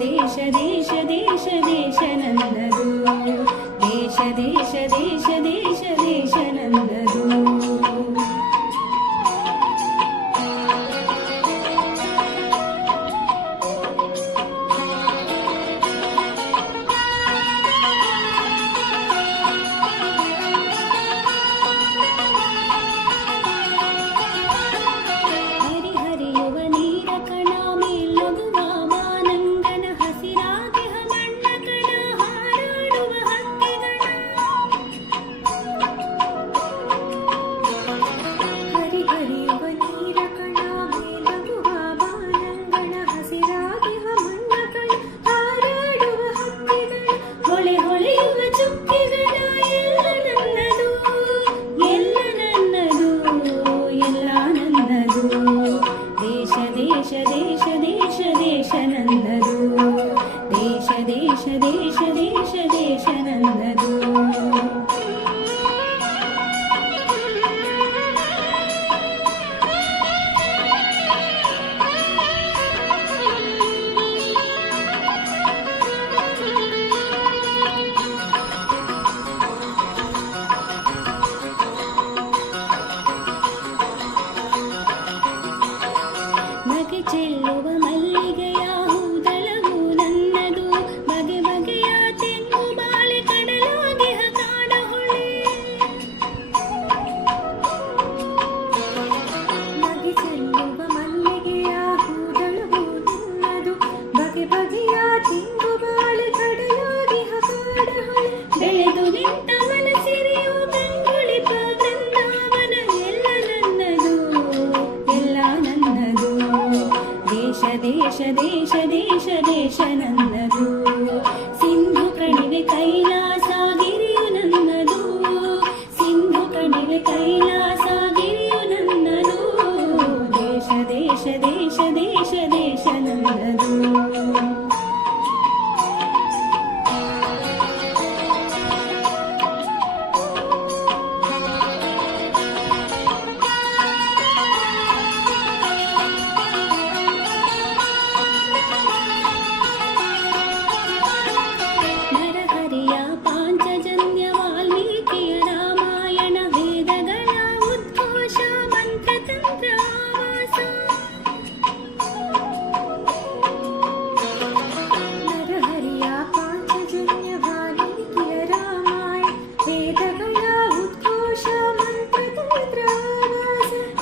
ದೇಶ ದೇಶ ದೇಶ ದೇಶ ನನ್ನದು ದೇಶ ದೇಶ ದೇಶ ದೇಶ ದೇಶ ನನ್ನದು ದೇಶ ದೇಶ ದೇಶ ದೇಶ ನನ್ನದು ದೇಶ ದೇಶ ದೇಶ ದೇಶ ದೇಶ ನನ್ನದು ಚೆಲ್ಲುವ ಮಲ್ಲಿಗೆಯ ಹೂದಳವು ನನ್ನದು ಬಗೆ ಬಗೆಯ ತೆಂಗು ಬಾಳೆ ಕಡಲಾಗಿ ಕಾಡ ಹೊಳೆ ನಗೆ ಚೆಲ್ಲುವ ಮಲ್ಲಿಗೆಯ ಹೂದಳವು ನನ್ನದು ಬಗೆ ಬಗೆಯ ತೆಂಗು ಬಾಳೆ ಕಡಲಾಗಿ ಕಾಡ ಹೊಳೆ ಬೆಳೆದು ನಿಂತ ಮನಸಿರಿಯು ಕಂಗೊಳಿಪ ಬೃಂದಾವನ ಎಲ್ಲ ನನ್ನದು ಎಲ್ಲ ನನ್ನದು ದೇಶ ದೇಶ ದೇಶ ದೇಶ ದೇಶ ನನ್ನದು ಸಿಂಧು ಕಣಿವೆ ಕೈಲಾಸ ಗಿರಿಯು ನನ್ನದು ಸಿಂಧು ಕಣಿವೆ ಕೈಲಾಸ ಗಿರಿಯು ನನ್ನದು ದೇಶ ದೇಶ ದೇಶ ದೇಶ ದೇಶ ನನ್ನದು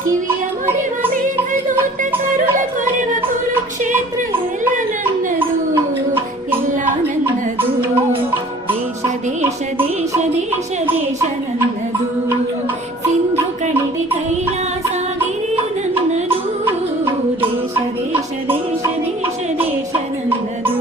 ಕಿವಿಯ ಮುರಿವ ಮೇಘದೂತ ಕರುಳ ಕೊರೆವ ಕುರುಕ್ಷೇತ್ರ ಎಲ್ಲ ನನ್ನದು ಎಲ್ಲ ನನ್ನದು ದೇಶ ದೇಶ ದೇಶ ದೇಶ ದೇಶ ನನ್ನದು ಸಿಂಧು ಕಣಿವೆ ಕೈಲಾಸ ಗಿರಿಯು ನನ್ನದು ದೇಶ ದೇಶ ದೇಶ ದೇಶ ದೇಶ ನನ್ನದು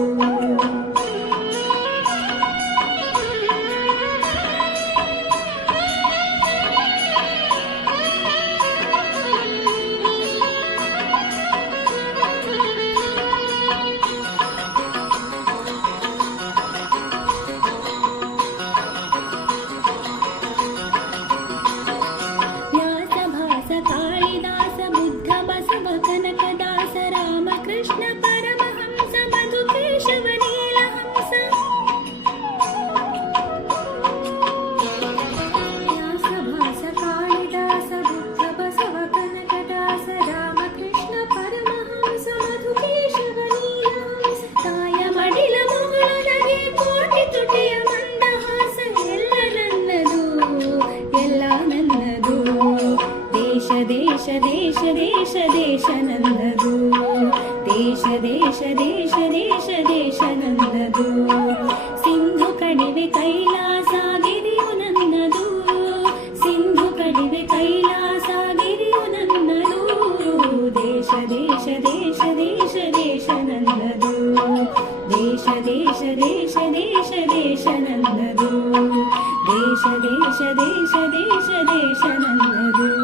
ಕೃಷ್ಣ ಪರಮಹಂಸ ಮಧು ಕೇಶವ ನೀಲಹಂಸ ವ್ಯಾಸಭಾಸ ಕಾಳಿದಾಸ ಬುದ್ಧ ಬಸವ ಕನಕದಾಸ ರಾಮಕೃಷ್ಣ ಪರಮಹಂಸ ಮಧು ಕೇಶವ ನೀಲಹಂಸ ತಾಯ ಮಡಿಲ ಮಗಳೊಳಗೆ ಕೋಟಿ ತುಟಿಯ ಮಂದಹಾಸ ಎಲ್ಲ ನನ್ನದು ಎಲ್ಲ ನನ್ನದು ದೇಶ ದೇಶ ದೇಶ ದೇಶ ದೇಶ ನನ್ನದು ದೇಶ ದೇಶ ದೇಶ ದೇಶ ದೇಶ ನನ್ನದು ಸಿಂಧು ಕಣಿವೆ ಕೈಲಾಸ ಗಿರಿಯು ನನ್ನದು ಸಿಂಧು ಕಣಿವೆ ಕೈಲಾಸ ಗಿರಿಯು ನನ್ನದು ದೇಶ ದೇಶ ದೇಶ ದೇಶ ದೇಶ ನನ್ನದು ದೇಶ ದೇಶ ದೇಶ ದೇಶ ದೇಶ ನನ್ನದು ದೇಶ ದೇಶ ದೇಶ ದೇಶ ದೇಶ ನನ್ನದು